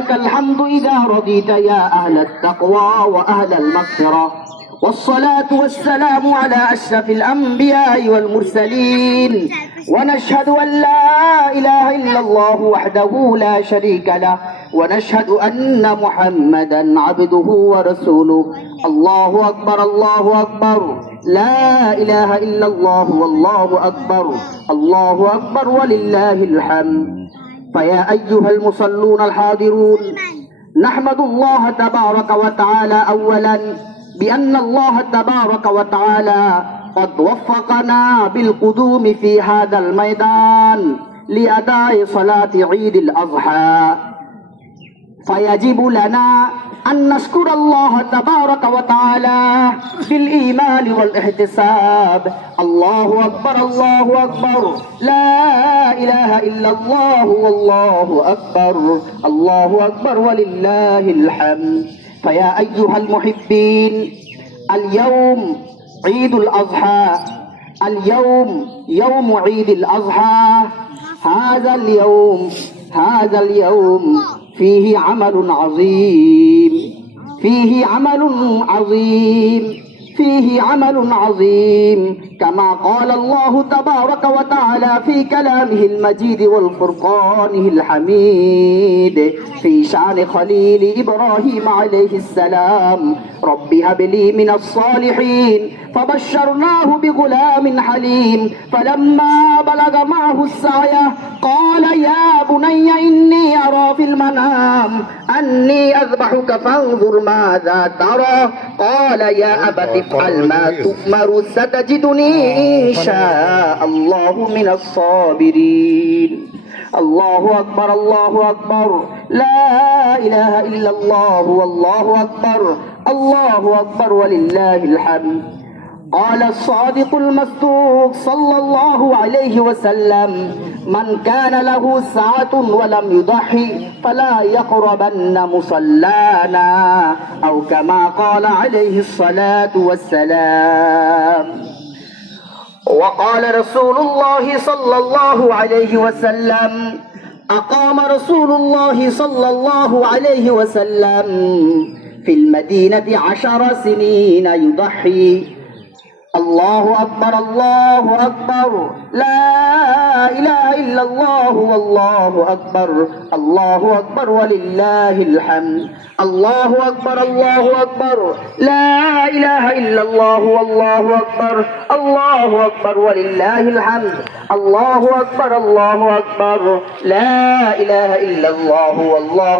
ولك الحمد إذا رضيت يا أهل التقوى وأهل المغفرة. والصلاة والسلام على أشرف الأنبياء والمرسلين. ونشهد أن لا إله إلا الله وحده لا شريك له، ونشهد أن محمدا عبده ورسوله. الله أكبر الله أكبر، لا إله إلا الله والله أكبر، الله أكبر ولله الحمد. فيا أيها المصلون الحاضرون، نحمد الله تبارك وتعالى أولا بأن الله تبارك وتعالى قد وفقنا بالقدوم في هذا الميدان لأداء صلاة عيد الأضحى. فيجب لنا أن نشكر الله تبارك وتعالى بالإيمان والاحتساب. الله أكبر الله أكبر، لا إله إلا الله والله أكبر، الله أكبر ولله الحمد. فيا أيها المحبين، اليوم عيد الأضحى، اليوم يوم عيد الأضحى. هذا اليوم فيه عمل عظيم، فيه عمل عظيم كما قال الله تبارك وتعالى في كلامه المجيد والفرقانه الحميد في شأن خليل إبراهيم عليه السلام: رب هب لي من الصالحين. فبشرناه بغلام حليم، فلما بلغ معه السعي قال يا بني إني أرى في المنام أني أذبحك فانظر ماذا ترى. قال يا أبت افعل ما تؤمر ستجدني إن شاء الله من الصابرين. الله أكبر الله أكبر، لا إله إلا الله والله أكبر، الله أكبر ولله الحمد. قال الصادق المصدوق صلى الله عليه وسلم: من كان له ساعة ولم يضحي فلا يقربن مصلانا، أو كما قال عليه الصلاة والسلام. وقال رسول الله صلى الله عليه وسلم: أقام رسول الله صلى الله عليه وسلم في المدينة 10 سنين يضحي. الله أكبر الله أكبر، لا إله إلا الله والله أكبر، الله أكبر ولله الحمد. الله أكبر الله أكبر، لا إله إلا الله والله أكبر، الله أكبر ولله الحمد. الله أكبر الله أكبر، لا إله إلا الله والله